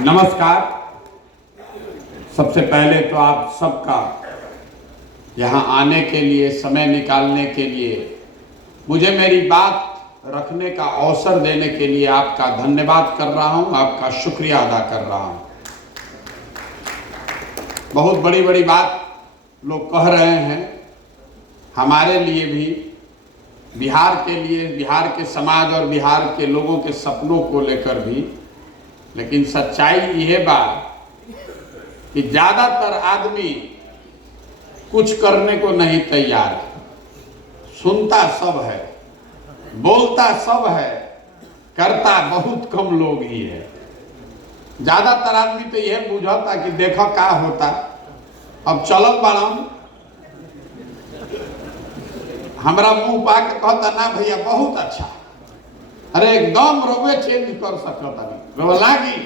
नमस्कार। सबसे पहले तो आप सबका यहाँ आने के लिए, समय निकालने के लिए, मुझे मेरी बात रखने का अवसर देने के लिए आपका धन्यवाद कर रहा हूँ, आपका शुक्रिया अदा कर रहा हूँ। बहुत बड़ी बड़ी बात लोग कह रहे हैं, हमारे लिए भी, बिहार के लिए, बिहार के समाज और बिहार के लोगों के सपनों को लेकर भी। लेकिन सच्चाई यह बात कि ज़्यादातर आदमी कुछ करने को नहीं तैयार है। सुनता सब है, बोलता सब है, करता बहुत कम लोग ही है। ज़्यादातर आदमी तो यह बुझता कि देखो क्या होता, अब चलत बाड़न हमरा मुंह पा के कहता ना भैया बहुत अच्छा, अरे एकदम रवे चेंज कर सकता नहीं रवा लागी,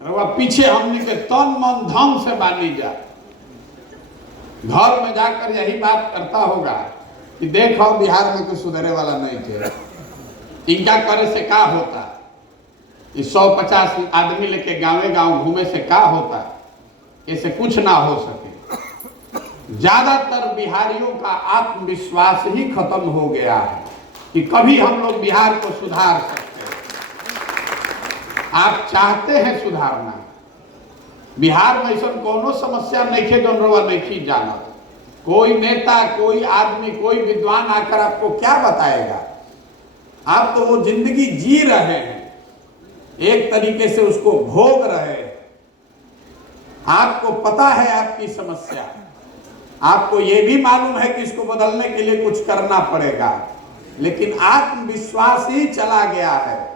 रवा पीछे हमने के तन मन धन से बानी जा। घर में जाकर यही बात करता होगा कि देखो बिहार में कुछ सुधरे वाला नहीं थे, इनका करे से क्या होता, इस 150 आदमी लेके गांवे गांव घूमे से क्या होता, ऐसे कुछ ना हो सके। ज्यादातर बिहारियों का आत्मविश्वास ही खत्म हो गया है कि कभी हम लोग बिहार को सुधार सकते हैं। आप चाहते हैं सुधारना, बिहार में ऐसा कोनो समस्या नहीं है जो रवा नहीं जाना। कोई नेता, कोई आदमी, कोई विद्वान आकर आपको क्या बताएगा, आप तो वो जिंदगी जी रहे हैं, एक तरीके से उसको भोग रहे हैं। आपको पता है आपकी समस्या, आपको यह भी मालूम है कि इसको बदलने के लिए कुछ करना पड़ेगा, लेकिन आत्मविश्वास ही चला गया है।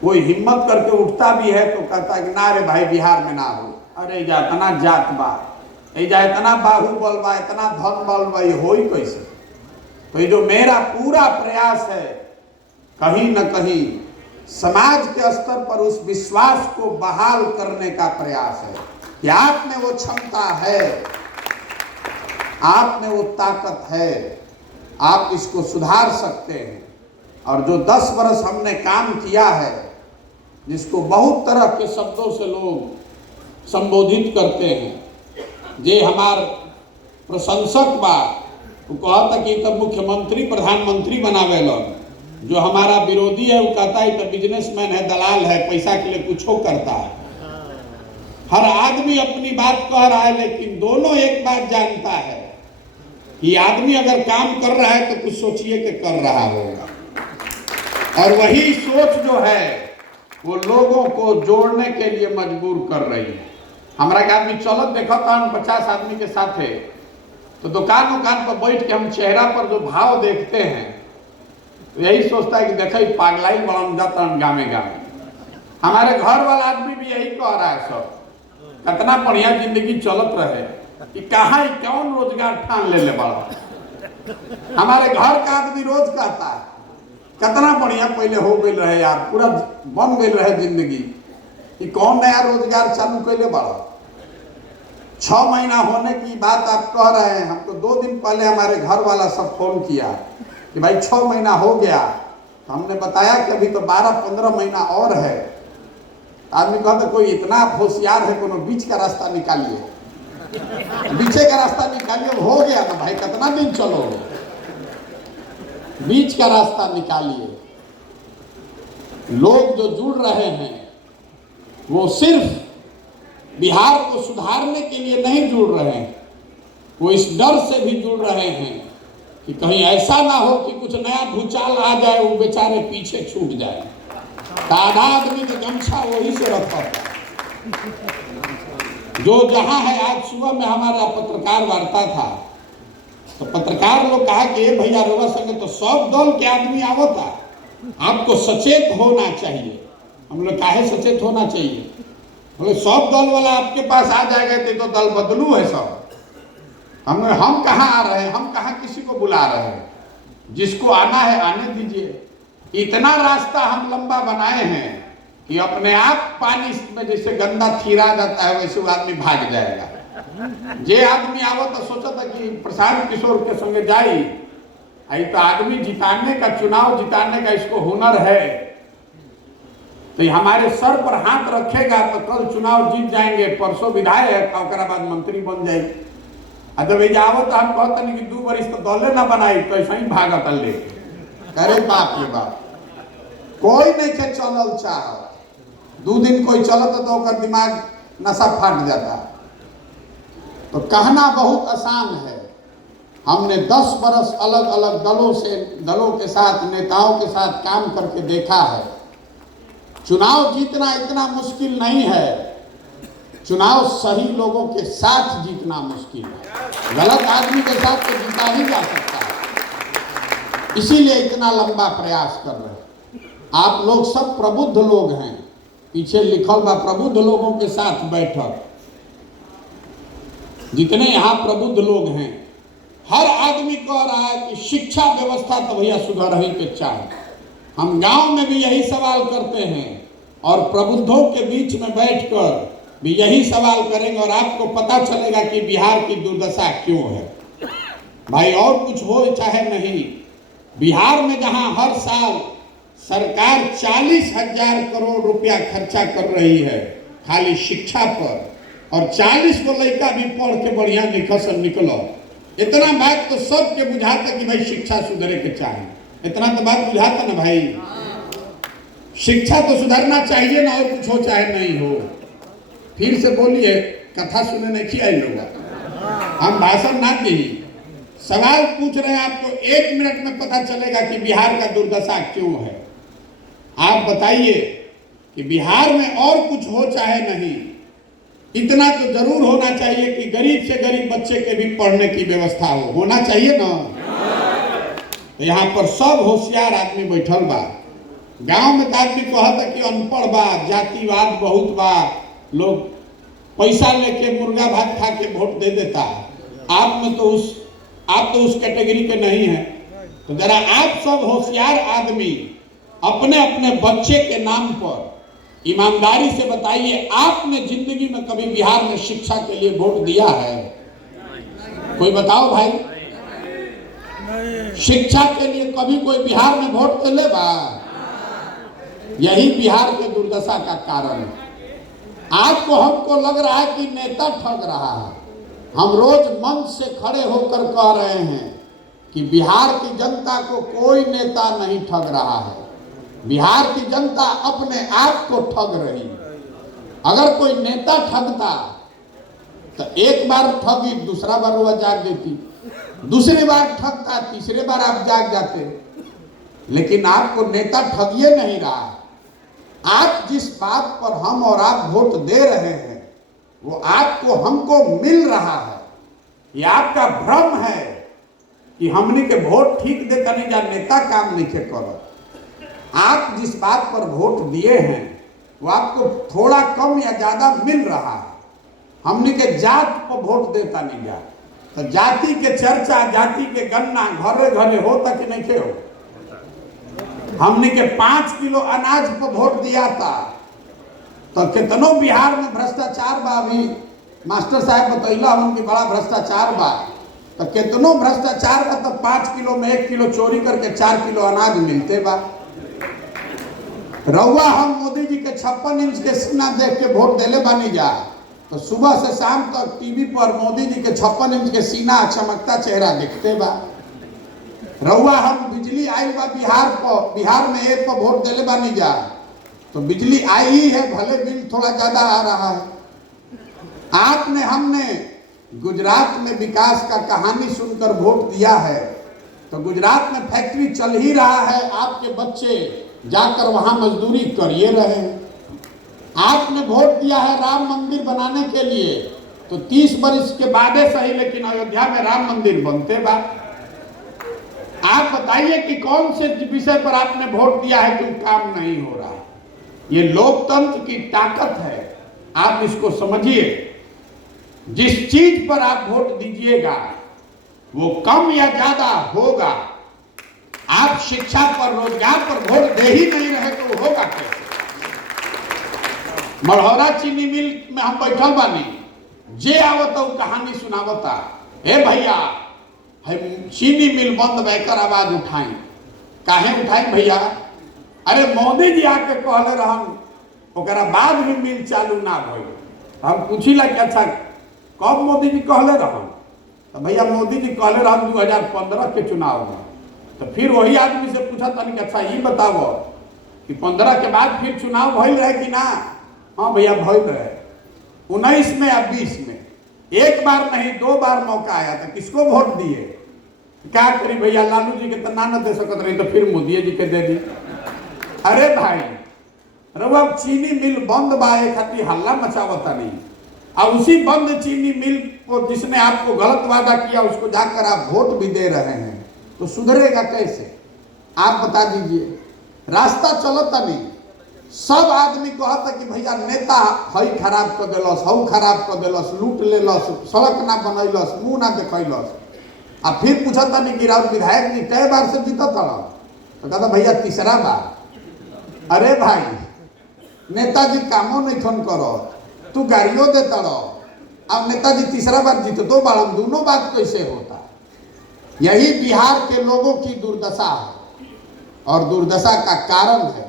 कोई हिम्मत करके उठता भी है तो कहता है कि ना रे भाई बिहार में ना हो, अरे जा इतना जात बा, जा इतना बाहुबल बा, इतना धन बल बा, ये हो ही कैसे। तो ये जो मेरा पूरा प्रयास है, कहीं न कहीं समाज के स्तर पर उस विश्वास को बहाल करने का प्रयास है कि आप में वो क्षमता है, आप में वो ताकत है, आप इसको सुधार सकते हैं। और जो 10 वर्ष हमने काम किया है, जिसको बहुत तरह के शब्दों से लोग संबोधित करते हैं, जे हमार प्रशंसक बा वो कहता कि तब मुख्यमंत्री प्रधानमंत्री बनावे लोग, जो हमारा विरोधी है वो कहता है तो बिजनेसमैन है, दलाल है, पैसा के लिए कुछ करता है। हर आदमी अपनी बात कह रहा है, लेकिन दोनों एक बात जानता है कि आदमी अगर काम कर रहा है तो कुछ सोचिए कि कर रहा होगा। और वही सोच जो है वो लोगों को जोड़ने के लिए मजबूर कर रही है। हमारा के आदमी चलत देखा था 50 आदमी के साथ है, तो दुकान पर बैठ के हम चेहरा पर जो भाव देखते हैं तो यही सोचता है कि देखा पागलाई बड़न जाता गामे गामे। हमारे घर वाला आदमी भी यही कह रहा है, सब कितना बढ़िया जिंदगी चलत रहे कि कहाँ कौन रोजगार ठान ले बड़ा। हमारे घर का आदमी रोज कहता है कितना बढ़िया पहले हो गई रहे यार, पूरा बन गई रहे जिंदगी, कि कौन नया रोजगार चालू कैले बड़ा। 6 महीना होने की बात आप कह रहे हैं, हमको 2 दिन पहले हमारे घर वाला सब फोन किया कि भाई 6 महीना हो गया, तो हमने बताया कि अभी तो 12-15 महीना और है। आदमी कहता कोई इतना होशियार है, कोनो बीच का रास्ता निकालिए, बीचे का रास्ता निकालिए। हो गया ना भाई, कितना दिन चलोगे, बीच का रास्ता निकालिए। लोग जो जुड़ रहे हैं वो सिर्फ बिहार को सुधारने के लिए नहीं जुड़ रहे हैं, वो इस डर से भी जुड़ रहे हैं कि कहीं ऐसा ना हो कि कुछ नया भूचाल आ जाए, वो बेचारे पीछे छूट जाए। आधा आदमी का गमछा वही से रखा था जो जहां है। आज सुबह में हमारा पत्रकार वार्ता था, तो पत्रकार लोग कहा कि ये भैया रोगा संगे तो सब दल के आदमी आवता, आपको सचेत होना चाहिए। हम लोग काहे सचेत होना चाहिए, बोले सब दल वाला आपके पास आ जाएगा तो दल बदलू है सब। हम कहाँ आ रहे हैं, हम कहाँ किसी को बुला रहे हैं, जिसको आना है आने दीजिए। इतना रास्ता हम लंबा बनाए हैं कि अपने आप पानी में जैसे गंदा थीरा जाता है वैसे वो आदमी भाग जाएगा। जे आदमी आवो तो सोचा था कि प्रशांत किशोर के संगे जाई, आई तो आदमी जिताने का, चुनाव जिताने का इसको हुनर है। तो हमारे सर पर हाथ रखेगा तो कल चुनाव जीत जाएंगे, परसों विधायक और बाद मंत्री बन जाएगी। जब जावो तो हम कहते नहीं कि 2 बरिस तो दौले ना बनाई तो ऐसा ही भागत ले। अरे बाप रे बाप, कोई नहीं के चलल चाह, 2 दिन कोई चलत तो दिमाग नशा फाट जाता। तो कहना बहुत आसान है। हमने 10 बरस अलग अलग दलों के साथ, नेताओं के साथ काम करके देखा है, चुनाव जीतना इतना मुश्किल नहीं है, चुनाव सही लोगों के साथ जीतना मुश्किल है। गलत आदमी के साथ तो जीता ही जा सकता है, इसीलिए इतना लंबा प्रयास कर रहे हैं। आप लोग सब प्रबुद्ध लोग हैं, पीछे लिखल बा प्रबुद्ध लोगों के साथ बैठक। जितने यहाँ प्रबुद्ध लोग हैं, हर आदमी कह रहा है कि शिक्षा व्यवस्था तो भैया सुधर ही के चाहे। हम गांव में भी यही सवाल करते हैं और प्रबुद्धों के बीच में बैठकर भी यही सवाल करेंगे और आपको पता चलेगा कि बिहार की दुर्दशा क्यों है। भाई और कुछ हो चाहे नहीं, बिहार में जहां हर साल सरकार 40,000 करोड़ रुपया खर्चा कर रही है खाली शिक्षा पर, और 40 को लड़का भी पढ़ के बढ़िया लिखा से निकलो, इतना बात तो सबके बुझाता कि भाई शिक्षा सुधरे के चाहिए। इतना तो बात बुझाता ना भाई, शिक्षा तो सुधरना चाहिए ना, और कुछ हो चाहे नहीं हो। फिर से बोलिए, कथा सुने नहीं किया लोग, हम भाषण ना दी, सवाल पूछ रहे हैं आपको, 1 मिनट में पता चलेगा कि बिहार का दुर्दशा क्यों है। आप बताइए कि बिहार में और कुछ हो चाहे नहीं, इतना तो जरूर होना चाहिए कि गरीब से गरीब बच्चे के भी पढ़ने की व्यवस्था होना चाहिए ना। तो यहाँ पर सब होशियार आदमी बैठल बा। गांव में आदमी कहता कि अनपढ़ बा, जातिवाद बहुत बा, लोग पैसा लेके मुर्गा भात खा के वोट दे देता। आप तो उस कैटेगरी के नहीं है। तो जरा आप सब होशियार आदमी अपने अपने बच्चे के नाम पर ईमानदारी से बताइए, आपने जिंदगी में कभी बिहार में शिक्षा के लिए वोट दिया है? कोई बताओ भाई, शिक्षा के लिए कभी कोई बिहार में वोट दे लेगा? यही बिहार के दुर्दशा का कारण है। आज को हमको लग रहा है कि नेता ठग रहा है। हम रोज मंच से खड़े होकर कह रहे हैं कि बिहार की जनता को कोई नेता नहीं ठग रहा है, बिहार की जनता अपने आप को ठग रही है। अगर कोई नेता ठगता तो एक बार ठगी, दूसरा बार वह जाग देती, दूसरी बार ठगता, तीसरे बार आप जाग जाते। लेकिन आपको नेता ठगिए नहीं रहा। आज जिस बात पर हम और आप वोट दे रहे हैं वो आपको हमको मिल रहा है। ये आपका भ्रम है कि हमने के वोट ठीक देता नहीं जा, नेता काम नहीं के करो। आप जिस बात पर वोट दिए हैं वो आपको थोड़ा कम या ज्यादा मिल रहा है। हमने के जात पर वोट देता नहीं जा, तो जाति के चर्चा, जाति के गन्ना घरे घरे होता कि नहीं हो। हमने के 5 किलो अनाज पर वोट दिया था, तो कितनों बिहार में भ्रष्टाचार बा। अभी मास्टर साहब बतैला उनकी बड़ा भ्रष्टाचार बा, तो कितनों भ्रष्टाचार बा। तो 5 किलो में 1 किलो चोरी करके 4 किलो अनाज मिलते बा। रउआ हम मोदी जी के 56 इंच के सीना देख के वोट देले बानी जा, तो सुबह से शाम तक टीवी पर मोदी जी के 56 इंच के सीना, चमकता चेहरा दिखते बा। रउआ हम बिजली आई बा बिहार में एक पर वोट देले बानी जा, तो बिजली आई ही है, भले बिल थोड़ा ज्यादा आ रहा है। आपने हमने गुजरात में विकास का कहानी सुनकर वोट दिया है, तो गुजरात में फैक्ट्री चल ही रहा है, आपके बच्चे जाकर वहां मजदूरी करिए रहे हैं। आपने वोट दिया है राम मंदिर बनाने के लिए, तो 30 वर्ष के बाद सही लेकिन अयोध्या में राम मंदिर बनते बा। आप बताइए कि कौन से विषय पर आपने वोट दिया है कि काम नहीं हो रहा। ये लोकतंत्र की ताकत है, आप इसको समझिए। जिस चीज पर आप वोट दीजिएगा वो कम या ज्यादा होगा। आप शिक्षा पर, रोजगार पर वोट दे ही नहीं रहे तो होगा कैसे? मढ़ौरा चीनी मिल में हम बैठल बानी, जे आवता वो कहानी सुनावता, हे भैया चीनी मिल बंद बैकर आवाज उठाई। काहे उठाई भैया? अरे मोदी जी आके कहले रहन ओकरा बाद भी मिल चालू ना भइल। हम पूछिला कि अच्छा कब मोदी जी कहले रहन, तो भैया मोदी जी कहले रहन 2015 के चुनाव में। तो फिर वही आदमी से पूछा तनी कि अच्छा ये बताओ कि 15 के बाद फिर चुनाव भइल रहे कि ना? हाँ भैया भइल रहे, 19 में या 20 में, एक बार नहीं 2 बार मौका आया था, किसको वोट दिए? क्या करी भैया, लालू जी के तो ना न दे सकत रही तो फिर मोदी जी के दे दी। अरे भाई रउआ चीनी मिल बंद बा खातिर हल्ला मचावता नहीं, और उसी बंद चीनी मिल को जिसने आपको गलत वादा किया उसको जाकर आप वोट भी दे रहे हैं, तो सुधरेगा कैसे? आप बता दीजिए। रास्ता चलता नहीं, सब आदमी कहता कि भैया नेता हई खराब कर दिलस, हऊ खराब कर दिलस, लूट लेलस, सड़क ना बनैलस, मुंह ना देखैलस। आ फिर पूछता नहीं कि राउत विधायक जी कई बार से जीता था? तो कहता भैया तीसरा बार। अरे भाई नेताजी कामों नहीं थन करो, तू गाड़ियों देता रहो, अब नेताजी तीसरा बार जीते तो बार दोनों बात कैसे होता? यही बिहार के लोगों की दुर्दशा है और दुर्दशा का कारण है।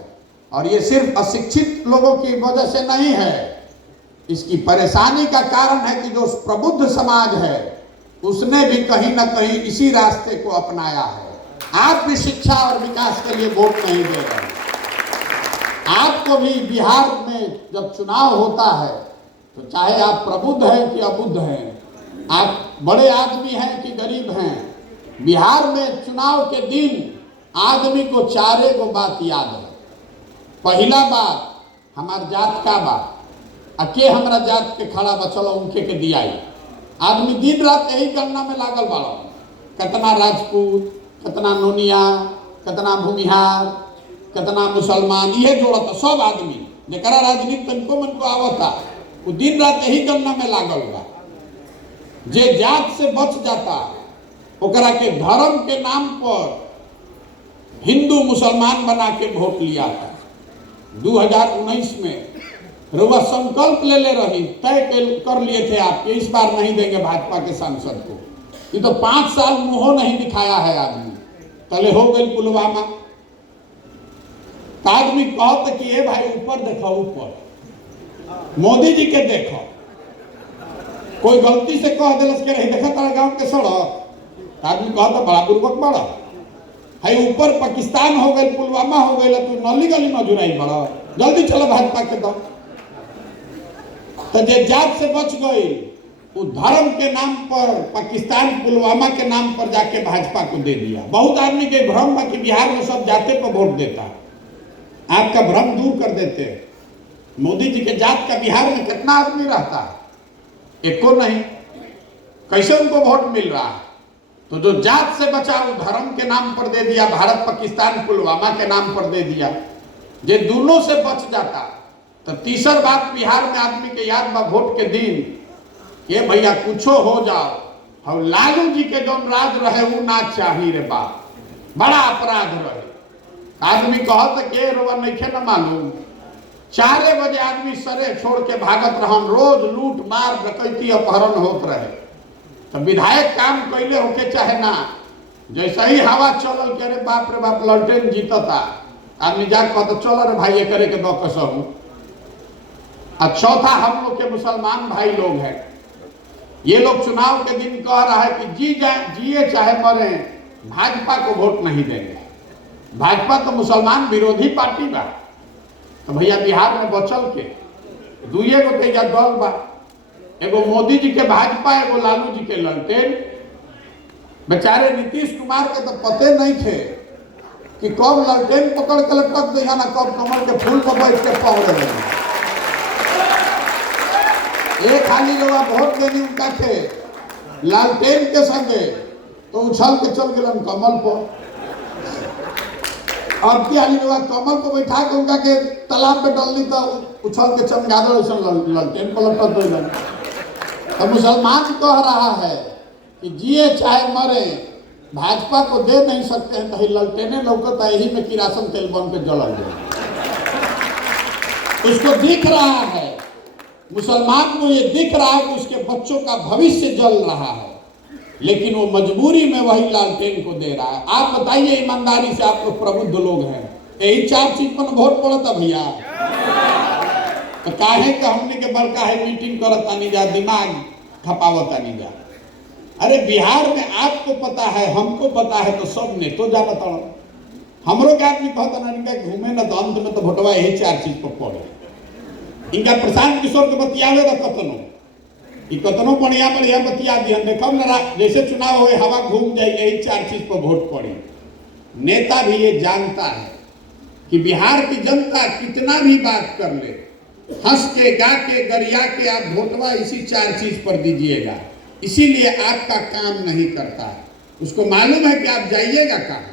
और ये सिर्फ अशिक्षित लोगों की वजह से नहीं है, इसकी परेशानी का कारण है कि जो प्रबुद्ध समाज है उसने भी कहीं ना कहीं इसी रास्ते को अपनाया है। आप भी शिक्षा और विकास के लिए वोट नहीं दे रहे। आपको भी बिहार में जब चुनाव होता है तो चाहे आप प्रबुद्ध हैं कि अबुद्ध हैं, आप बड़े आदमी हैं कि गरीब हैं, बिहार में चुनाव के दिन आदमी को 4 गो बात याद है। पहला बात हमार जात का बात, अके हमारा जात के खड़ा बचल उनके के दियाई। आदमी दिन रात यही गणना में लागल बाड़ा, कितना राजपूत, कितना नोनिया, कितना भूमिहार, कितना मुसलमान, ये जोड़ता सब आदमी जरा राजनीति तनको मन को आवता, वो दिन रात यही गणना में लागल बा। जे जात से बच जाता ओकरा के धर्म के नाम पर हिंदू मुसलमान बना के वोट लिया था। 2019 में रउआ संकल्प ले रही, तय कर लिए थे आप इस बार नहीं देंगे भाजपा के सांसद को। ये तो 5 साल मुंह नहीं दिखाया है आदमी, तले हो गई पुलवामा। आदमी कहता कि ये भाई ऊपर देखो, ऊपर मोदी जी के देखो, कोई गलती से कह दिलस के रही देखा तारा गांव के सड़क, आदमी कहता बड़ा पूर्वक बड़ा है, ऊपर पाकिस्तान हो गई, पुलवामा हो गई, तू नली गली मजुराई बड़ा, जल्दी चलो भाजपा के दो। तो जे जात से बच गई वो धर्म के नाम पर पाकिस्तान पुलवामा के नाम पर जाके भाजपा को दे दिया। बहुत आदमी के भ्रम है कि बिहार में सब जाते पर वोट देता, आपका भ्रम दूर कर देते। मोदी जी के जात का बिहार में कितना आदमी रहता है? एको नहीं। कैसे उनको वोट मिल रहा है? तो जो जात से बचा वो धर्म के नाम पर दे दिया, भारत पाकिस्तान पुलवामा के नाम पर दे दिया। जे दोनों से बच जाता तो तीसर बात बिहार में आदमी के याद बा वोट के दिन, ये भैया कुछो हो जाओ, हम लालू जी के जो राज रहे वो ना चाहिए रे बाप, बड़ा अपराध रहे। आदमी कहत के रोवा नहीं न मालूम, 4 बजे आदमी सरे छोड़ के भागत रहन, रोज लूट मार डकैती अपहरण होत रहे। तो विधायक काम कैले होके चाहे ना, जैसे ही हवा चलल के रे बाप रे बाप ललटेन जीतता, आदमी जाके कहता चलो रे भाई ये करे के दो कसहूं। और चौथा हम लोग के मुसलमान भाई लोग हैं, ये लोग चुनाव के दिन कह रहा है कि जिए चाहे मरे भाजपा को वोट नहीं देंगे। भाजपा तो मुसलमान विरोधी पार्टी बा। तो भैया बिहार में बचल के 2 गो तेजा दल बा, एगो मोदी जी के भाजपा, एगो लालू जी के ललटेन। बेचारे नीतीश कुमार के तो पते नहीं थे कि कब ललटेन पकड़ के लटक देगा ना कब कमल के फूल पर बैठ के पहुंच देगा। एक खाली लोग वोट देनी उनका थे लालटेन के संगे, तो उछल के चल गए कमल पर। और क्या लोग कमल को बैठा के उनका के तालाब पे डाल दी तो उछल के चमगादड़ ऐसा ललटेन पर लटक गए। तो मुसलमान कह रहा है कि जिए चाहे मरे भाजपा को दे नहीं सकते हैं, तो ललटेने लौकता यही में किरासन तेल बन के जल जाए। उसको दिख रहा है, मुसलमान को ये दिख रहा है कि उसके बच्चों का भविष्य जल रहा है, लेकिन वो मजबूरी में वही लालटेन को दे रहा है। आप बताइए ईमानदारी से, आप लोग प्रबुद्ध लोग हैं, यही 4 चीज पर वोट पड़ता भैया। काहे के हमने के बड़का है मीटिंग करत तानी जा, दिमाग खपावत तानी जा। अरे बिहार में आपको पता है, हमको पता है, तो सब ने तो जाना था। हमरो के आदमी कहता ना इनका घूमे ना तो अंत में तो भोटवा यही 4 चीज पर पड़े। इनका प्रशांत किशोर के बतियावे तो कतनो बढ़िया बढ़िया बतिया दिहन, देखो ना जैसे चुनाव हो हवा घूम जाए, यही 4 चीज पर वोट पड़ी। नेता भी ये जानता है कि बिहार की जनता कितना भी बात कर ले, हंस के गा के गरिया के आप वोटवा इसी 4 चीज पर दीजिएगा, इसीलिए आपका काम नहीं करता है। उसको मालूम है कि आप जाइएगा कहाँ।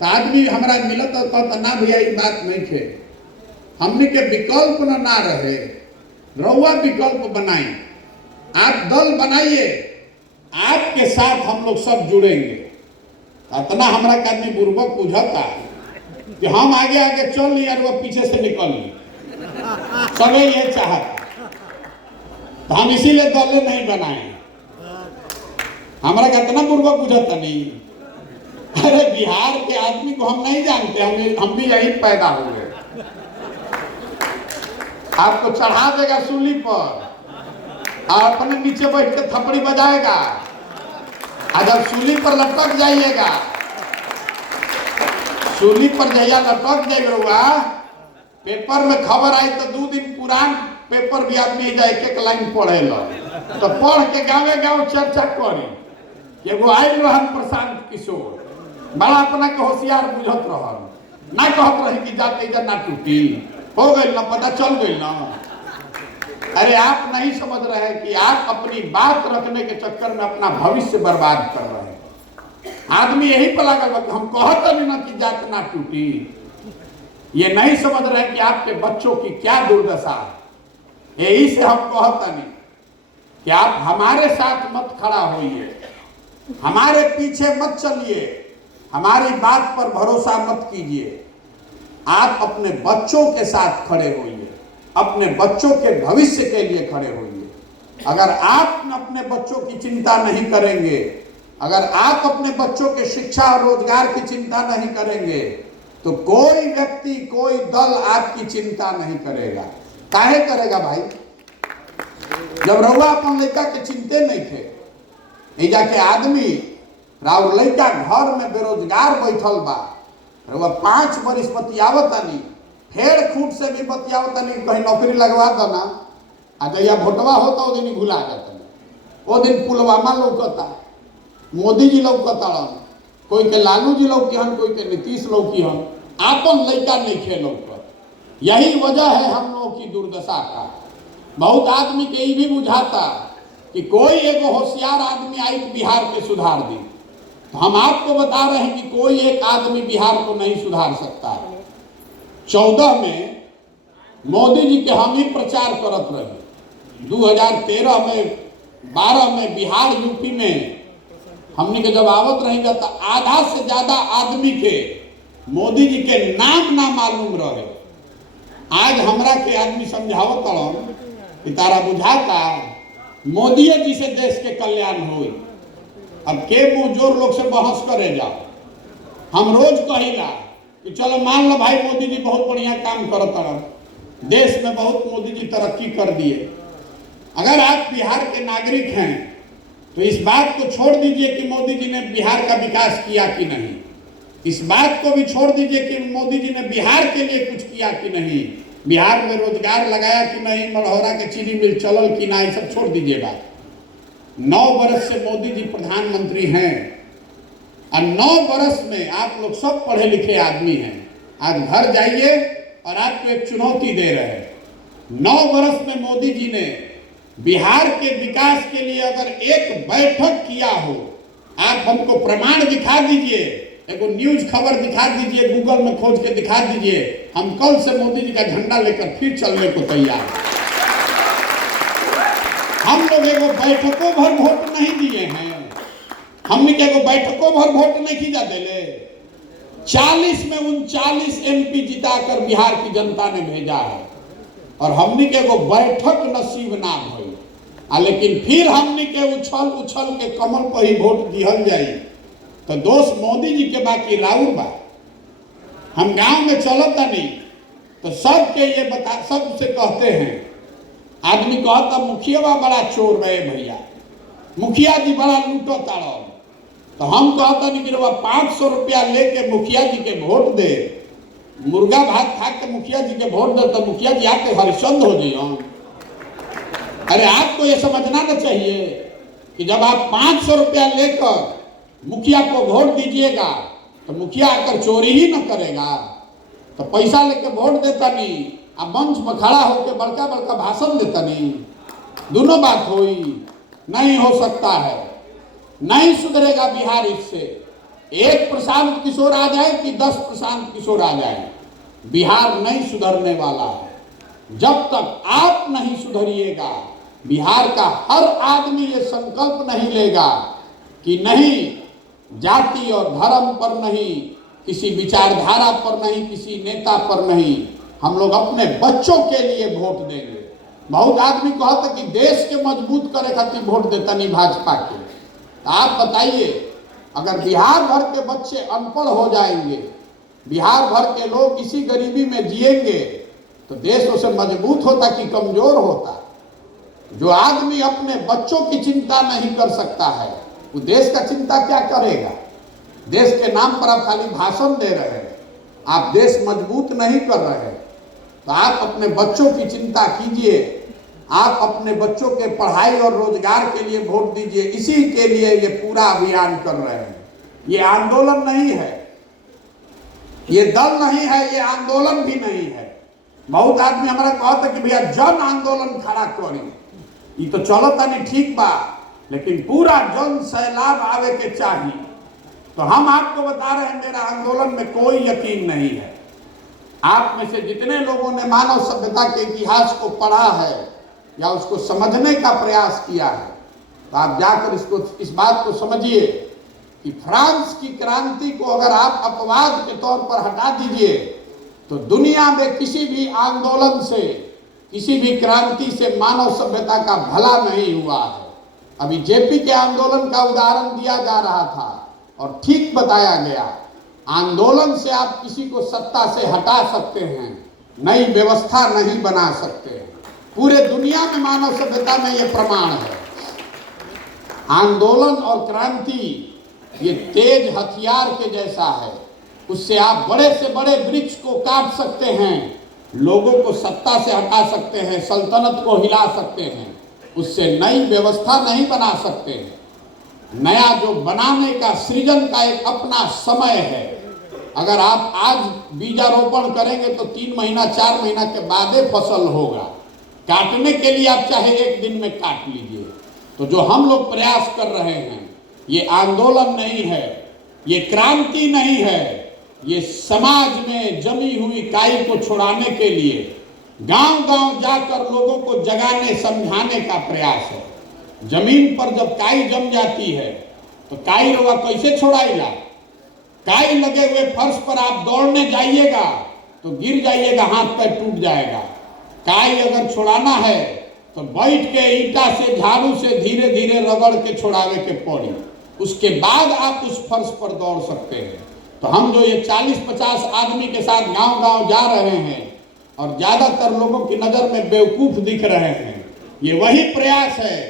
तो आदमी हमारा मिलत तो कहता ना भैया ये बात नहीं थे, हमने के विकल्प ना रहे, रउआ विकल्प बनाई, आप दल बनाइए, आपके साथ हम लोग सब जुड़ेंगे। इतना हमारा का आदमी बुर्बक बुझता कि हम आगे आगे चल ली और वह पीछे से निकल ली, सब ये चाहता। तो हम इसीलिए दल नहीं बनाए। हमारा का इतना बुर्बक बुझता नहीं। अरे बिहार के आदमी को हम नहीं जानते, हम भी यही पैदा हुए। आपको चढ़ा देगा सूली पर और अपने नीचे बैठ के थपड़ी बजाएगा, और जब सूली पर लटक जाइएगा, सूली पर जैया लटक जाएगा, पेपर में खबर आई तो 2 दिन पुरान पेपर भी आदमी एक लाइन पढ़े लो, तो पढ़ के गाँव गाँव चर्चा करी। एगो आयल रहन प्रशांत किशोर, बड़ा अपना के होशियार बुझत रहन, ना कहत रही कि जाते जा ना टूटी, हो गई ना, पता चल गई ना। अरे आप नहीं समझ रहे हैं कि आप अपनी बात रखने के चक्कर में अपना भविष्य बर्बाद कर रहे हैं। आदमी यही पर लागल, हम कहते नहीं ना कि जात ना टूटी। ये नहीं समझ रहे हैं कि आपके बच्चों की क्या दुर्दशा है। यही से हम कहते नहीं कि आप हमारे साथ मत खड़ा होइए, हमारे पीछे मत चलिए, हमारी बात पर भरोसा मत कीजिए। आप अपने बच्चों के साथ खड़े होइए, अपने बच्चों के भविष्य के लिए खड़े होइए। अगर आप अपने बच्चों की चिंता नहीं करेंगे, अगर आप अपने बच्चों के शिक्षा और रोजगार की चिंता नहीं करेंगे, तो कोई व्यक्ति, कोई दल आपकी चिंता नहीं करेगा। काहे करेगा भाई? जब रउआ अपन लड़का के चिंते नहीं थे, ये जाके आदमी राउर लड़का घर में बेरोजगार बैठल बा, रउआ 5 बरिस बतियावतानी, फेड़ खूट से भी बतियावतानी, कहीं नौकरी लगवा देना, आ जहिया भोटवा होता वो दिन भुला जाता। वो दिन पुलवामा लौकता, मोदी जी लौकता, कोई के लालू जी लौकिहन, कोई के नीतीश लौकिहन, आपन लड़का नहीं खेल। यही वजह है हम लोगों की दुर्दशा का। बहुत आदमी के ये भी बुझाता कि कोई एगो होशियार आदमी आई बिहार के सुधार दी। तो हम आपको बता रहे हैं कि कोई एक आदमी बिहार को नहीं सुधार सकता। 14 में मोदी जी के हम ही प्रचार करत रहे। 2013 में 12 में बिहार यूपी में हमने के जब आवत रहेगा तो आधा से ज्यादा आदमी के मोदी जी के नाम ना मालूम रहे। आज हमरा के आदमी समझावत कि तारा बुझाता मोदी जी से देश के कल्याण हो। अब के मुंह जोर लोग से बहस करे जाओ। हम रोज कहिला कि चलो मान लो भाई मोदी जी बहुत बढ़िया काम करता रहा, देश में बहुत मोदी जी तरक्की कर दिए। अगर आप बिहार के नागरिक हैं तो इस बात को छोड़ दीजिए कि मोदी जी ने बिहार का विकास किया कि नहीं। इस बात को भी छोड़ दीजिए कि मोदी जी ने बिहार के लिए कुछ किया कि नहीं, बिहार में रोजगार लगाया कि नहीं, मढ़ौरा के चीनी मिल चलल कि नहीं, सब छोड़ दीजिए बात। 9 वर्ष से मोदी जी प्रधानमंत्री हैं और 9 वर्ष में आप लोग सब पढ़े लिखे आदमी हैं। आज घर जाइए और आपको एक चुनौती दे रहे हैं। 9 वर्ष में मोदी जी ने बिहार के विकास के लिए अगर एक बैठक किया हो, आप हमको प्रमाण दिखा दीजिए, एगो न्यूज खबर दिखा दीजिए, गूगल में खोज के दिखा दीजिए, हम कल से मोदी जी का झंडा लेकर फिर चलने को तैयार हैं। हम लोग एगो बैठकों भर वोट नहीं दिए हैं, हमने एगो बैठकों भर वोट नहीं खींचा देले। 40 में 39 MP जिताकर बिहार की जनता ने भेजा है और हमने के एगो बैठक नसीब ना भइल। लेकिन फिर हमने के उछल उछल के कमल पर ही वोट दिहल जाई तो दोष मोदी जी के बाकी राउर बा। हम गांव में चलता नहीं तो सबके ये बता, सबसे कहते हैं, आदमी कहता मुखिया बड़ा चोर रहे भैया, मुखिया जी बड़ा लूटो ताड़ो। तो हम कहता नहीं कि 500 रुपया लेके मुखिया जी के वोट दे, मुर्गा भात खा के मुखिया जी के वोट दे तो मुखिया जी आके हरिश्चंद्र हो जाइए। अरे आपको ये समझना ना चाहिए कि जब आप 500 रुपया लेकर मुखिया को वोट दीजिएगा तो मुखिया आकर चोरी ही न करेगा। तो पैसा लेके वोट देता नहीं, अब मंच में खड़ा होकर बड़का बड़का भाषण देता नहीं, दोनों बात हुई नहीं हो सकता है। नहीं सुधरेगा बिहार इससे। एक प्रशांत किशोर आ जाए कि 10 प्रशांत किशोर आ जाए, बिहार नहीं सुधरने वाला है। जब तक आप नहीं सुधरिएगा, बिहार का हर आदमी ये संकल्प नहीं लेगा कि नहीं जाति और धर्म पर नहीं, किसी विचारधारा पर नहीं, किसी नेता पर नहीं, हम लोग अपने बच्चों के लिए वोट देंगे। बहुत आदमी कहते कि देश के मजबूत करे खातिर वोट देता नहीं भाजपा के। तो आप बताइए, अगर बिहार भर के बच्चे अनपढ़ हो जाएंगे, बिहार भर के लोग इसी गरीबी में जिएंगे, तो देश उसे मजबूत होता कि कमजोर होता? जो आदमी अपने बच्चों की चिंता नहीं कर सकता है, वो देश का चिंता क्या करेगा? देश के नाम पर आप खाली भाषण दे रहे हैं, आप देश मजबूत नहीं कर रहे हैं। तो आप अपने बच्चों की चिंता कीजिए, आप अपने बच्चों के पढ़ाई और रोजगार के लिए वोट दीजिए। इसी के लिए ये पूरा अभियान कर रहे हैं। ये आंदोलन नहीं है, ये दल नहीं है, ये आंदोलन भी नहीं है। बहुत आदमी हमारा कहता कि भैया जन आंदोलन खड़ा करी, ये तो चलता नहीं ठीक बा, लेकिन पूरा जन सैलाब आवे के चाहिए। तो हम आपको बता रहे हैं, मेरा आंदोलन में कोई यकीन नहीं है। आप में से जितने लोगों ने मानव सभ्यता के इतिहास को पढ़ा है या उसको समझने का प्रयास किया है, तो आप जाकर इस बात को समझिए कि फ्रांस की क्रांति को अगर आप अपवाद के तौर पर हटा दीजिए, तो दुनिया में किसी भी आंदोलन से, किसी भी क्रांति से मानव सभ्यता का भला नहीं हुआ है। अभी जेपी के आंदोलन का उदाहरण दिया जा रहा था और ठीक बताया गया, आंदोलन से आप किसी को सत्ता से हटा सकते हैं, नई व्यवस्था नहीं बना सकते। पूरे दुनिया में मानव सभ्यता में यह प्रमाण है। आंदोलन और क्रांति ये तेज हथियार के जैसा है, उससे आप बड़े से बड़े वृक्ष को काट सकते हैं, लोगों को सत्ता से हटा सकते हैं, सल्तनत को हिला सकते हैं, उससे नई व्यवस्था नहीं बना सकते हैं। नया जो बनाने का, सृजन का एक अपना समय है। अगर आप आज बीजारोपण करेंगे तो 3 महीना 4 महीना के बाद फसल होगा। काटने के लिए आप चाहे एक दिन में काट लीजिए। तो जो हम लोग प्रयास कर रहे हैं, ये आंदोलन नहीं है, ये क्रांति नहीं है, ये समाज में जमी हुई काई को छुड़ाने के लिए गांव-गांव जाकर लोगों को जगाने समझाने का प्रयास है। जमीन पर जब काई जम जाती है तो काई रोगा कैसे छोड़ाएगा? काई लगे हुए फर्श पर आप दौड़ने जाइएगा तो गिर जाइएगा, हाथ पैर टूट जाएगा। काई अगर छोड़ाना है तो बैठ के ईंटा से, झाड़ू से धीरे धीरे रगड़ के छोड़ावे के पड़ी, उसके बाद आप उस फर्श पर दौड़ सकते हैं। तो हम जो ये 40-50 आदमी के साथ गांव-गांव जा रहे हैं और ज्यादातर लोगों की नजर में बेवकूफ दिख रहे हैं, ये वही प्रयास है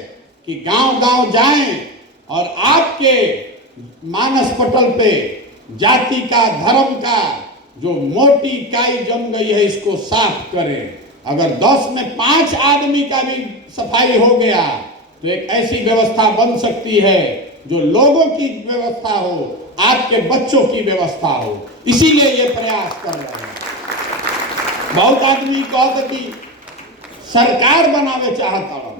कि गांव-गांव जाएं और आपके मानस पटल पे जाति का, धर्म का जो मोटी काई जम गई है, इसको साफ करें। अगर 10 में 5 आदमी का भी सफाई हो गया तो एक ऐसी व्यवस्था बन सकती है जो लोगों की व्यवस्था हो, आपके बच्चों की व्यवस्था हो। इसीलिए ये प्रयास कर रहे हैं। बहुत आदमी कहते कि सरकार बनावे चाहता हूं।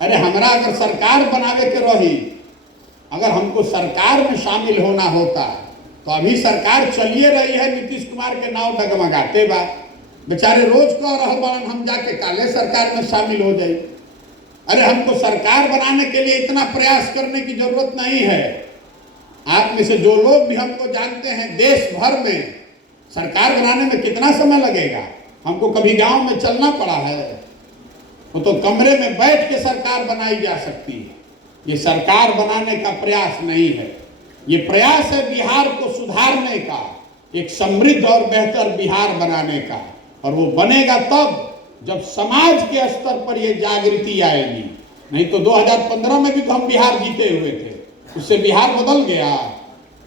अरे हमरा अगर सरकार बनावे के रही, अगर हमको सरकार में शामिल होना होता तो अभी सरकार चलिए रही है, नीतीश कुमार के नाव डगमगाते बा, बेचारे रोज कह रहे बड़न हम जाके काले सरकार में शामिल हो जाए। अरे हमको सरकार बनाने के लिए इतना प्रयास करने की जरूरत नहीं है। आप में से जो लोग भी हमको जानते हैं, देश भर में सरकार बनाने में कितना समय लगेगा? हमको कभी गांव में चलना पड़ा है? वो तो कमरे में बैठ के सरकार बनाई जा सकती है। ये सरकार बनाने का प्रयास नहीं है, ये प्रयास है बिहार को सुधारने का, एक समृद्ध और बेहतर बिहार बनाने का। और वो बनेगा तब जब समाज के स्तर पर ये जागृति आएगी। नहीं तो 2015 में भी तो हम बिहार जीते हुए थे, उससे बिहार बदल गया?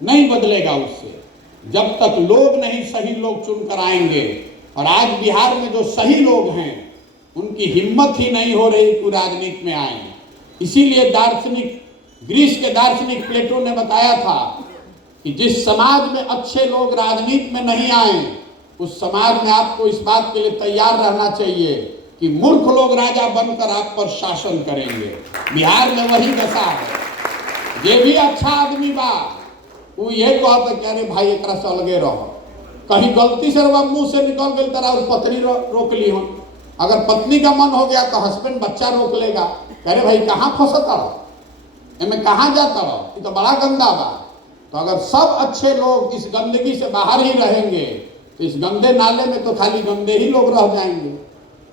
नहीं बदलेगा उससे, जब तक लोग नहीं सही लोग चुनकर आएंगे। और आज बिहार में जो सही लोग हैं उनकी हिम्मत ही नहीं हो रही कि राजनीति में आए। इसीलिए दार्शनिक, ग्रीस के दार्शनिक प्लेटो ने बताया था कि जिस समाज में अच्छे लोग राजनीति में नहीं आए, उस समाज में आपको इस बात के लिए तैयार रहना चाहिए कि मूर्ख लोग राजा बनकर आप पर शासन करेंगे। बिहार में वही दशा है। ये भी अच्छा आदमी बा, वो ये कहते कि अरे भाई एक से अलगे रहो, कहीं गलती से मुंह से निकल गई तरह और पत्नी रोक ली हो। अगर पत्नी का मन हो गया तो हस्बैंड बच्चा रोक लेगा, अरे भाई कहाँ फंसता रहो, मैं कहाँ जाता रहो, ये तो बड़ा गंदा बा। तो अगर सब अच्छे लोग इस गंदगी से बाहर ही रहेंगे तो इस गंदे नाले में तो खाली गंदे ही लोग रह जाएंगे।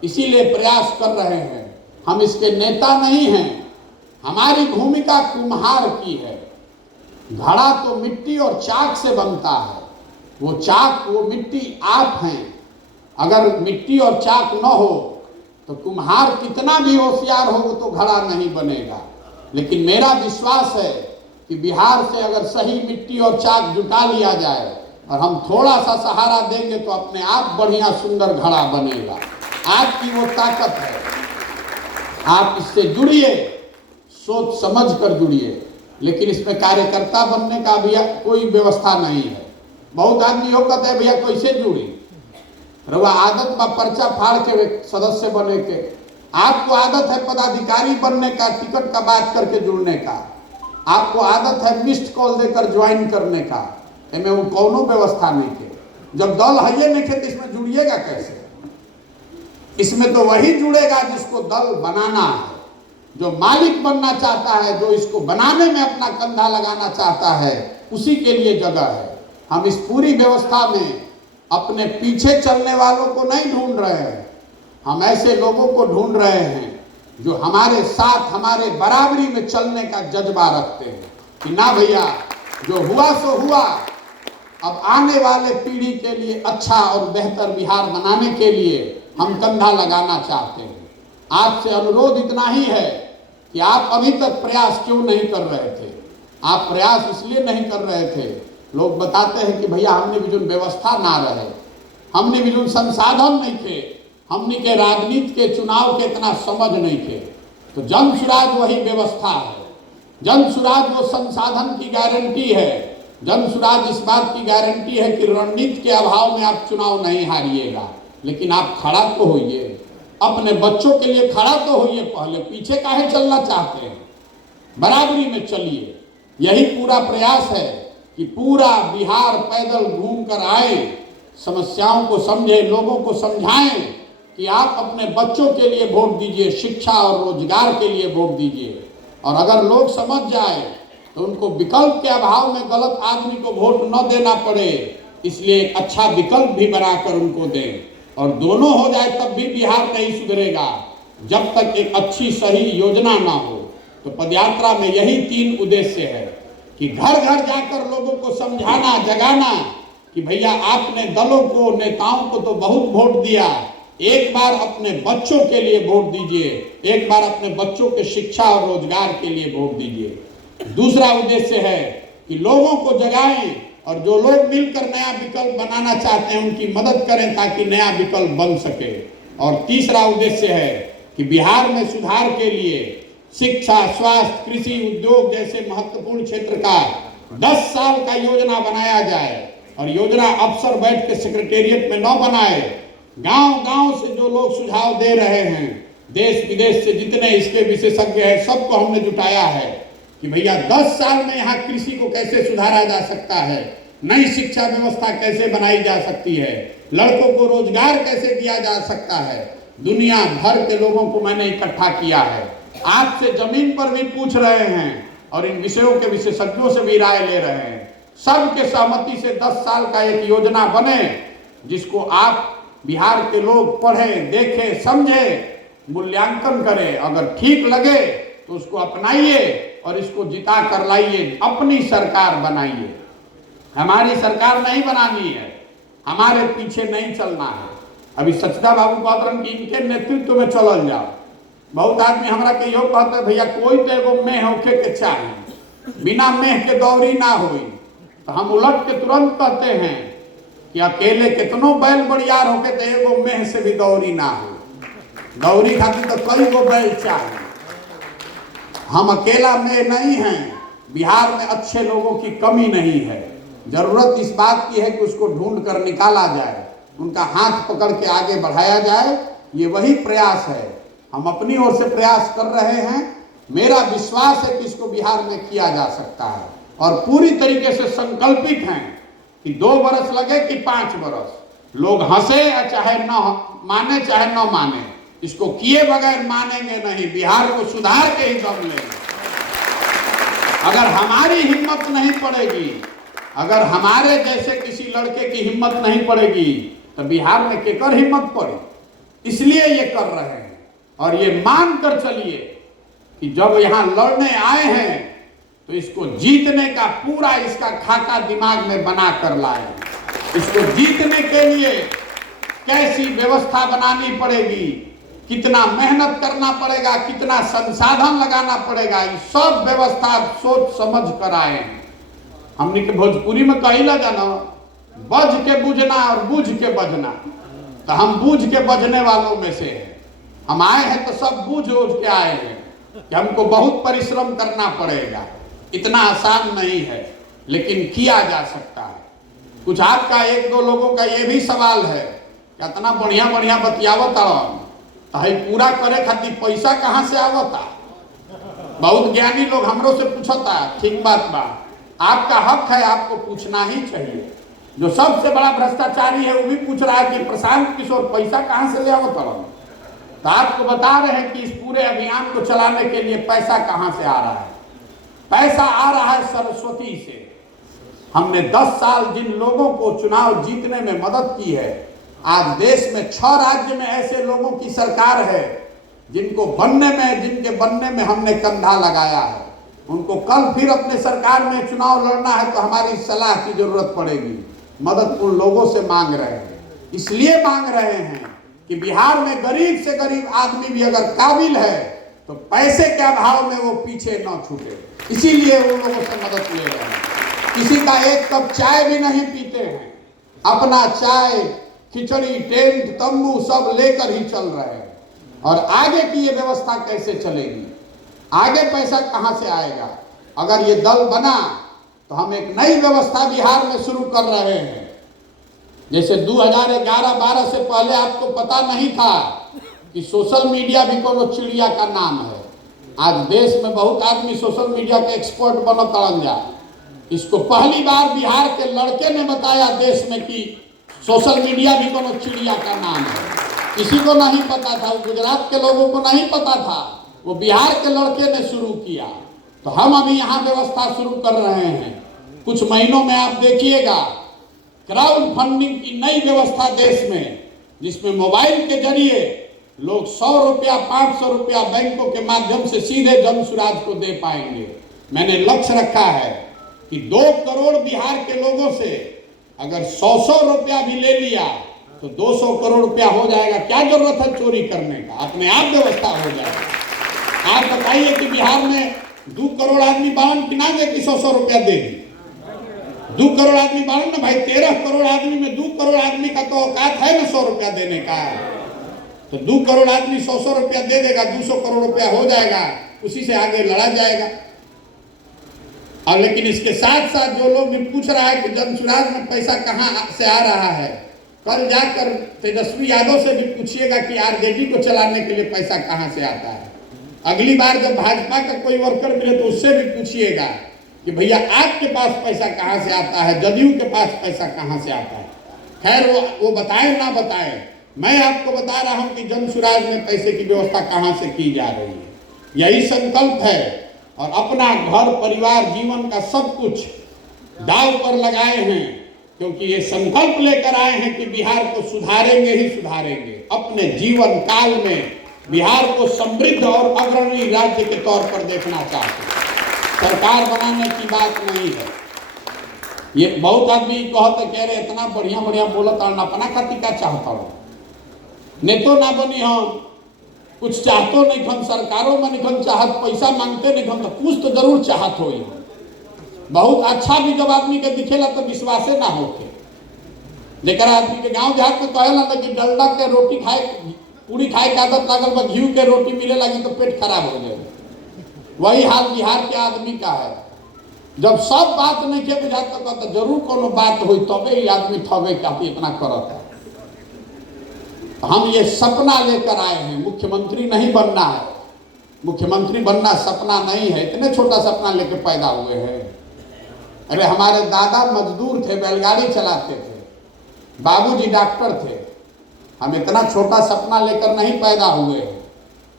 इसीलिए प्रयास कर रहे हैं। हम इसके नेता नहीं हैं, हमारी भूमिका कुम्हार की है। घड़ा तो मिट्टी और चाक से बनता है, वो चाक वो मिट्टी आप हैं। अगर मिट्टी और चाक न हो तो कुम्हार कितना भी होशियार हो वो तो घड़ा नहीं बनेगा। लेकिन मेरा विश्वास है कि बिहार से अगर सही मिट्टी और चाक जुटा लिया जाए और हम थोड़ा सा सहारा देंगे तो अपने आप बढ़िया सुंदर घड़ा बनेगा। आपकी वो ताकत है, आप इससे जुड़िए, सोच समझ कर जुड़िए। लेकिन इसमें कार्यकर्ता बनने का भी कोई व्यवस्था नहीं है। बहुत आदमी हो कहते हैं भैया कैसे जुड़ी, रवा आदत बा पर्चा फाड़ के सदस्य बने के। आपको आदत है पदाधिकारी बनने का, टिकट का बात करके जुड़ने का, आपको आदत है मिस्ड कॉल देकर ज्वाइन करने का। इनमें वो कौनो व्यवस्था नहीं थे। जब दल है ये नहीं थे तो इसमें जुड़िएगा कैसे? इसमें तो वही जुड़ेगा जिसको दल बनाना है, जो मालिक बनना चाहता है, जो इसको बनाने में अपना कंधा लगाना चाहता है, उसी के लिए जगह है। हम इस पूरी व्यवस्था में अपने पीछे चलने वालों को नहीं ढूंढ रहे हैं, हम ऐसे लोगों को ढूंढ रहे हैं जो हमारे साथ हमारे बराबरी में चलने का जज्बा रखते हैं कि ना भैया जो हुआ सो हुआ, अब आने वाले पीढ़ी के लिए अच्छा और बेहतर बिहार बनाने के लिए हम कंधा लगाना चाहते हैं। आपसे अनुरोध इतना ही है कि आप अभी तक प्रयास क्यों नहीं कर रहे थे? आप प्रयास इसलिए नहीं कर रहे थे, लोग बताते हैं कि भैया हमने भी जो व्यवस्था ना रहे, हमने भी जो संसाधन नहीं थे, हमने के राजनीति के चुनाव के इतना समझ नहीं थे। तो जन सुराज वही व्यवस्था है, जन सुराज वो संसाधन की गारंटी है। जन सुराज इस बात की गारंटी है कि रणनीति के अभाव में आप चुनाव नहीं हारिएगा, लेकिन आप खड़ा तो होइए, अपने बच्चों के लिए खड़ा तो होइए। पहले पीछे काहे चलना चाहते हैं? बराबरी में चलिए। यही पूरा प्रयास है कि पूरा बिहार पैदल घूम कर आए, समस्याओं को समझे, लोगों को समझाएं कि आप अपने बच्चों के लिए वोट दीजिए, शिक्षा और रोजगार के लिए वोट दीजिए। और अगर लोग समझ जाए तो उनको विकल्प के अभाव में गलत आदमी को वोट न देना पड़े, इसलिए एक अच्छा विकल्प भी बनाकर उनको दें। और दोनों हो जाए तब भी बिहार नहीं सुधरेगा जब तक एक अच्छी सही योजना ना हो। तो पदयात्रा में यही 3 उद्देश्य है कि घर घर जाकर लोगों को समझाना, जगाना कि भैया आपने दलों को, नेताओं को तो बहुत वोट दिया, एक बार अपने बच्चों के लिए वोट दीजिए, एक बार अपने बच्चों के शिक्षा और रोजगार के लिए वोट दीजिए। दूसरा उद्देश्य है कि लोगों को जगाएं और जो लोग मिलकर नया विकल्प बनाना चाहते हैं उनकी मदद करें ताकि नया विकल्प बन सके। और तीसरा उद्देश्य है कि बिहार में सुधार के लिए शिक्षा, स्वास्थ्य, कृषि, उद्योग जैसे महत्वपूर्ण क्षेत्र का 10 साल का योजना बनाया जाए। और योजना अफसर बैठ के सेक्रेटेरिएट में न बनाए, गांव-गांव से जो लोग सुझाव दे रहे हैं, देश विदेश से जितने इसके विशेषज्ञ हैं, सबको हमने जुटाया है कि भैया 10 साल में यहाँ कृषि को कैसे सुधारा जा सकता है, नई शिक्षा व्यवस्था कैसे बनाई जा सकती है, लड़कों को रोजगार कैसे दिया जा सकता है। दुनिया भर के लोगों को मैंने इकट्ठा किया है, आपसे जमीन पर भी पूछ रहे हैं और इन विषयों के विशेषज्ञों से भी राय ले रहे हैं। सबके सहमति से 10 साल का एक योजना बने जिसको आप बिहार के लोग पढ़ें, देखें, समझें, मूल्यांकन करें। अगर ठीक लगे तो उसको अपनाइए और इसको जिता कर लाइए, अपनी सरकार बनाइए। हमारी सरकार नहीं बनानी है, हमारे पीछे नहीं चलना है। अभी सचदा बाबू कहते कि इनके नेतृत्व में चलल जाओ। बहुत आदमी हमरा के यो कहते भैया कोई तो एगो मेह होके के चाहे, बिना मेह के दौरी ना हुई। तो हम उलट के तुरंत कहते हैं कि अकेले कितनों बैल बड़ियार होके तो एगो मेह से भी दौरी ना हो। दौरी खातिर तो कई गो बैल चाहिए। हम अकेला मेह नहीं हैं। बिहार में अच्छे लोगों की कमी नहीं है। जरूरत इस बात की है कि उसको ढूंढ कर निकाला जाए, उनका हाथ पकड़ के आगे बढ़ाया जाए। ये वही प्रयास है, हम अपनी ओर से प्रयास कर रहे हैं। मेरा विश्वास है कि इसको बिहार में किया जा सकता है और पूरी तरीके से संकल्पित हैं कि 2 बरस लगे कि 5 बरस। लोग हंसे चाहे न माने चाहे न माने, इसको किए बगैर मानेंगे नहीं। बिहार को सुधार के ही दम लेंगे। अगर हमारी हिम्मत नहीं पड़ेगी, अगर हमारे जैसे किसी लड़के की हिम्मत नहीं पड़ेगी तो बिहार में केकर हिम्मत पड़े। इसलिए ये कर रहे हैं और ये मान कर चलिए कि जब यहाँ लड़ने आए हैं तो इसको जीतने का पूरा इसका खाका दिमाग में बना कर लाए। इसको जीतने के लिए कैसी व्यवस्था बनानी पड़ेगी, कितना मेहनत करना पड़ेगा, कितना संसाधन लगाना पड़ेगा, ये सब व्यवस्था सोच समझ कर आए हैं। हमने के भोजपुरी में कहिला जाना, बज के बुझना और बुझ के बजना। तो हम बूझ के बजने वालों में से हैं। हम आए हैं तो सब बूझ के आए हैं कि हमको बहुत परिश्रम करना पड़ेगा। इतना आसान नहीं है लेकिन किया जा सकता है। कुछ आपका 1-2 लोगों का ये भी सवाल है कि इतना बढ़िया बढ़िया बतियावत है, पूरा करे खातिर पैसा कहाँ से आवता। बहुत ज्ञानी लोग हमरो से पूछता, ठीक बात बा, आपका हक है, आपको पूछना ही चाहिए। जो सबसे बड़ा भ्रष्टाचारी है वो भी पूछ रहा है कि प्रशांत किशोर पैसा कहाँ से ले आवता। तो आपको बता रहे हैं कि इस पूरे अभियान को चलाने के लिए पैसा कहाँ से आ रहा है। पैसा आ रहा है सरस्वती से। हमने 10 साल जिन लोगों को चुनाव जीतने में मदद की है, आज देश में 6 राज्य में ऐसे लोगों की सरकार है जिनके बनने में हमने कंधा लगाया है। उनको कल फिर अपने सरकार में चुनाव लड़ना है तो हमारी सलाह की जरूरत पड़ेगी। मदद उन लोगों से मांग रहे हैं, इसलिए मांग रहे हैं कि बिहार में गरीब से गरीब आदमी भी अगर काबिल है तो पैसे के अभाव में वो पीछे न छूटे, इसीलिए उन लोगों से मदद ले रहे हैं। किसी का 1 कप चाय भी नहीं पीते हैं, अपना चाय खिचड़ी टेंट तंबू सब लेकर ही चल रहे हैं। और आगे की ये व्यवस्था कैसे चलेगी, आगे पैसा कहां से आएगा। अगर ये दल बना तो हम एक नई व्यवस्था बिहार में शुरू कर रहे हैं। जैसे 2011-12 से पहले आपको पता नहीं था कि सोशल मीडिया भी कोनो चिड़िया का नाम है। आज देश में बहुत आदमी सोशल मीडिया के एक्सपर्ट बनत तड़न जा। इसको पहली बार बिहार के लड़के ने बताया देश में कि सोशल मीडिया भी कोनो चिड़िया का नाम है। किसी को नहीं पता था, गुजरात के लोगों को नहीं पता था, वो बिहार के लड़के ने शुरू किया। तो हम अभी यहाँ व्यवस्था शुरू कर रहे हैं। कुछ महीनों में आप देखिएगा क्राउड फंडिंग की नई व्यवस्था देश में, जिसमें मोबाइल के जरिए लोग 100 रुपया 500 रुपया बैंकों के माध्यम से सीधे जन सुराज को दे पाएंगे। मैंने लक्ष्य रखा है कि 2 करोड़ बिहार के लोगों से अगर 100 रुपया भी ले लिया तो 200 करोड़ रुपया हो जाएगा। क्या जरूरत है चोरी करने का, अपने आप व्यवस्था हो जाएगा। आप बताइए कि बिहार में 2 करोड़ आदमी बावन की ना दे कि 100 रुपया देगी। 2 करोड़ आदमी बावन ना भाई, 13 करोड़ आदमी में 2 करोड़ आदमी का तो औकात है ना 100 रुपया देने का। तो 2 करोड़ आदमी 100 रुपया दे देगा, 200 करोड़ रुपया हो जाएगा, उसी से आगे लड़ा जाएगा। और लेकिन इसके साथ साथ जो लोग भी पूछ रहा है कि जनसुराज में पैसा कहाँ से आ रहा है, कल जाकर तेजस्वी यादव से भी पूछिएगा कि आरजेडी को चलाने के लिए पैसा कहाँ से आता है। अगली बार जब भाजपा का कोई वर्कर मिले तो उससे भी पूछिएगा कि भैया आपके पास पैसा कहाँ से आता है, जदयू के पास पैसा कहाँ से आता है। खैर वो बताएं ना बताएं, मैं आपको बता रहा हूं कि जनसुराज में पैसे की व्यवस्था कहां से की जा रही है। यही संकल्प है और अपना घर परिवार जीवन का सब कुछ दांव पर लगाए हैं, क्योंकि ये संकल्प लेकर आए हैं कि बिहार को सुधारेंगे ही सुधारेंगे। अपने जीवन काल में बिहार को समृद्ध और अग्रणी राज्य के तौर पर देखना चाहते हैं। सरकार बनाने की बात नहीं है। ये बहुत आदमी कहते कह रहे इतना बढ़िया बढ़िया बोलता और अपना खातिर क्या चाहता हो। नेतो ना बनी हम, कुछ चाहतो नहीं खन, सरकारों में निखन चाहत, पैसा मांगते नहीं खन, तो कुछ तो जरूर चाहत हो। बहुत अच्छा भी जब आदमी के दिखेला तो विश्वासे ना होके, लेकर आदमी के गांव देहात में कहला था कि डलडा के रोटी खाए, पूरी खाए के आदत लागल बा, घी के रोटी मिले लगी तो पेट खराब हो जाए। वही हाल बिहार के आदमी का है। जब सब बात नहीं के बुझाता तो जरूर कोनो बात हुई तबे ही आदमी ठगे काफी इतना करता है। हम ये सपना लेकर आए हैं, मुख्यमंत्री नहीं बनना है। मुख्यमंत्री बनना सपना नहीं है, इतने छोटा सपना लेकर पैदा हुए हैं। अरे हमारे दादा मजदूर थे, बैलगाड़ी चलाते थे, बाबूजी डॉक्टर थे। हम इतना छोटा सपना लेकर नहीं पैदा हुए हैं।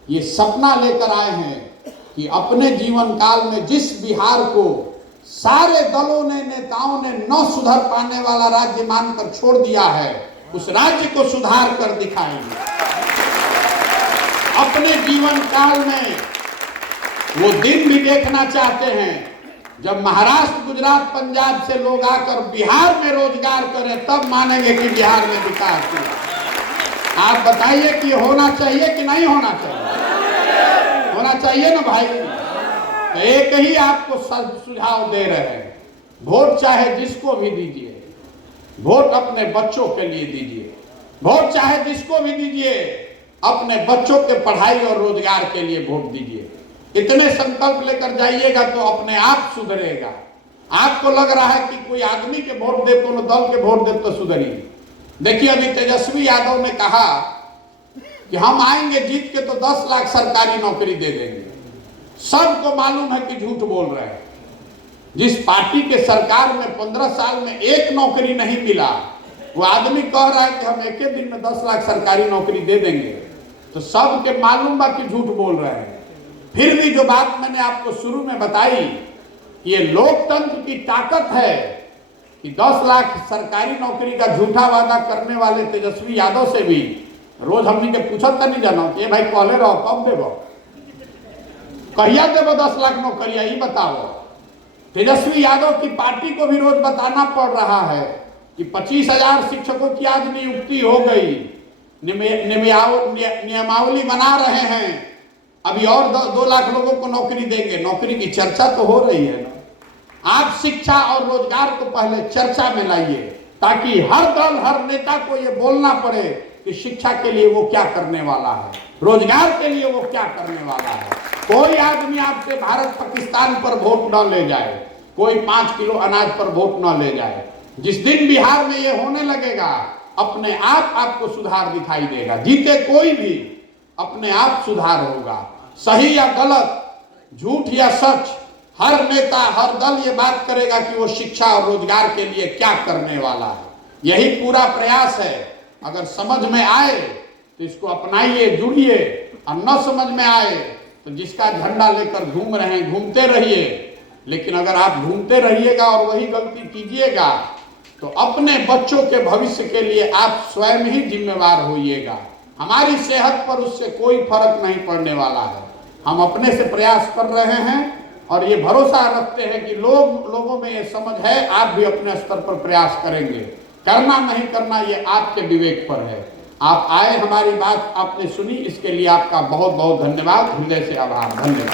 ये सपना लेकर आए हैं कि अपने जीवन काल में जिस बिहार को सारे दलों ने, नेताओं ने न सुधर पाने वाला राज्य मानकर छोड़ दिया है, उस राज्य को सुधार कर दिखाएंगे। अपने जीवन काल में वो दिन भी देखना चाहते हैं जब महाराष्ट्र, गुजरात, पंजाब से लोग आकर बिहार में रोजगार करें, तब मानेंगे कि बिहार में विकास हुआ। आप बताइए कि होना चाहिए कि नहीं होना चाहिए? होना चाहिए ना भाई। तो एक ही आपको सुझाव दे रहे हैं, वोट चाहे जिसको भी दीजिए, वोट अपने बच्चों के लिए दीजिए। वोट चाहे जिसको भी दीजिए, अपने बच्चों के पढ़ाई और रोजगार के लिए वोट दीजिए। इतने संकल्प लेकर जाइएगा तो अपने आप सुधरेगा। आपको लग रहा है कि कोई आदमी के वोट दे, कोनो दल के वोट दे तो सुधरेगी। देखिए अभी तेजस्वी यादव ने कहा कि हम आएंगे जीत के तो 10 लाख सरकारी नौकरी दे देंगे। सबको मालूम है कि झूठ बोल रहे हैं। जिस पार्टी के सरकार में 15 साल में एक नौकरी नहीं मिला, वो आदमी कह रहा है कि हम एक दिन में 10 लाख सरकारी नौकरी दे देंगे, तो सबके मालूम बा कि झूठ बोल रहे हैं। फिर भी जो बात मैंने आपको शुरू में बताई, ये लोकतंत्र की ताकत है कि 10 लाख सरकारी नौकरी का झूठा वादा करने वाले तेजस्वी यादव से भी रोज हमनी के पूछत नहीं जाना कि भाई कहले रहो कब देव, कहिया देव 10 लाख नौकरिया, ये बताओ। तेजस्वी यादव की पार्टी को भी रोज बताना पड़ रहा है कि 25,000 शिक्षकों की आज नियुक्ति हो गई, नियमावली बना रहे हैं, अभी और 2 लाख लोगों को नौकरी देंगे। नौकरी की चर्चा तो हो रही है ना। आप शिक्षा और रोजगार को पहले चर्चा में लाइए, ताकि हर दल, हर नेता को ये बोलना पड़े कि शिक्षा के लिए वो क्या करने वाला है, रोजगार के लिए वो क्या करने वाला है। कोई आदमी आपसे भारत पाकिस्तान पर वोट न ले जाए, कोई 5 किलो अनाज पर वोट न ले जाए। जिस दिन बिहार में ये होने लगेगा, अपने आप आपको सुधार दिखाई देगा। जीते कोई भी, अपने आप सुधार होगा। सही या गलत, झूठ या सच, हर नेता, हर दल ये बात करेगा कि वो शिक्षा और रोजगार के लिए क्या करने वाला है। यही पूरा प्रयास है। अगर समझ में आए तो इसको अपनाइए, जुड़िए, और न समझ में आए तो जिसका झंडा लेकर घूम रहे हैं घूमते रहिए। लेकिन अगर आप घूमते रहिएगा और वही गलती कीजिएगा तो अपने बच्चों के भविष्य के लिए आप स्वयं ही जिम्मेवार होइएगा। हमारी सेहत पर उससे कोई फर्क नहीं पड़ने वाला है। हम अपने से प्रयास कर रहे हैं और ये भरोसा रखते हैं कि लोगों में ये समझ है, आप भी अपने स्तर पर प्रयास करेंगे। करना नहीं करना ये आपके विवेक पर है। आप आए, हमारी बात आपने सुनी, इसके लिए आपका बहुत बहुत धन्यवाद, हृदय से आभार। धन्यवाद।